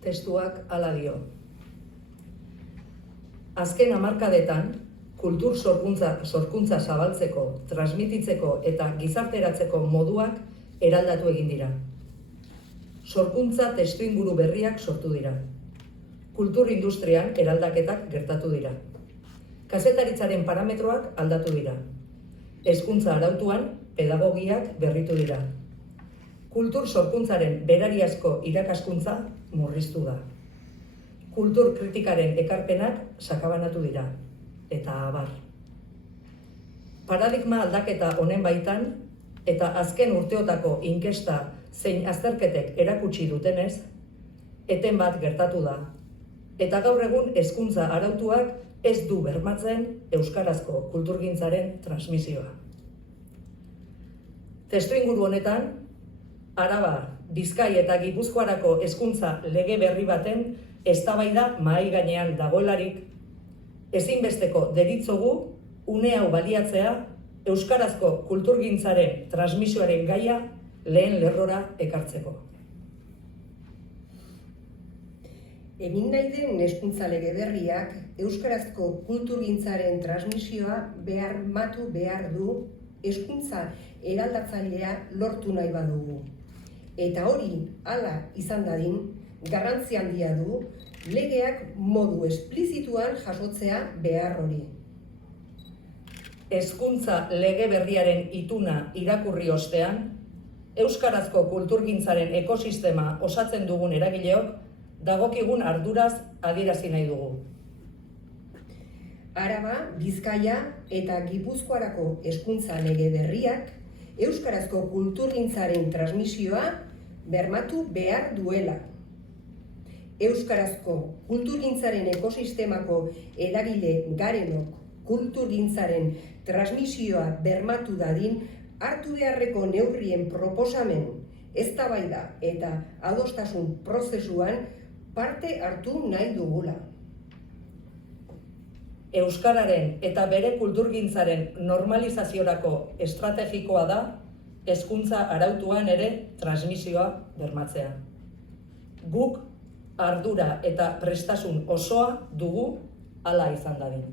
Testuak hala dio. Azken hamarkadetan, kultur sorkuntza zabaltzeko, transmititzeko eta gizarteratzeko moduak eraldatu egin dira. Sorkuntza testuinguru berriak sortu dira. Kultur industrian eraldaketak gertatu dira. Kazetaritzaren parametroak aldatu dira. Hezkuntza arautuan pedagogiak berritu dira. Kultur sorkuntzaren berariazko irakaskuntza murriztu da. Kultur kritikaren ekarpenak sakabanatu dira, eta abar. Paradigma aldaketa honen baitan, eta azken urteotako inkesta zein azterketek erakutsi dutenez, eten bat gertatu da, eta gaur egun hezkuntza arautuak ez du bermatzen euskarazko kulturgintzaren transmisioa. Testuinguru honetan, Araba, Bizkai eta Gipuzkoarako hezkuntza lege berri baten eztabaida mahai gainean dagoelarik, ezinbesteko deritzogu une hau baliatzea euskarazko kulturgintzaren transmisioaren gaia lehen lerrora ekartzeko. Egin nahi den hezkuntza lege berriak euskarazko kulturgintzaren transmisioa bermatu behar du hezkuntza eraldatzailea lortu nahi badugu. Eta hori hala izan dadin, garrantzi handia du legeak modu esplizituan jasotzea behar hori. Hezkuntza lege berriaren ituna irakurri ostean, euskarazko kulturgintzaren ekosistema osatzen dugun eragileok dagokigun arduraz adierazi nahi dugu. Araba, Bizkaia eta Gipuzkoarako hezkuntza lege berriak euskarazko kulturgintzaren transmisioa bermatu behar duela. Euskarazko kulturgintzaren ekosistemako eragile garenok kulturgintzaren transmisioa bermatu dadin hartu beharreko neurrien proposamen, eztabaida eta adostasun prozesuan parte hartu nahi dugula. Euskararen eta bere kulturgintzaren normalizaziorako estrategikoa da hezkuntza arautuan ere transmisioa bermatzea. Guk ardura eta prestasun osoa dugu hala izan dadin.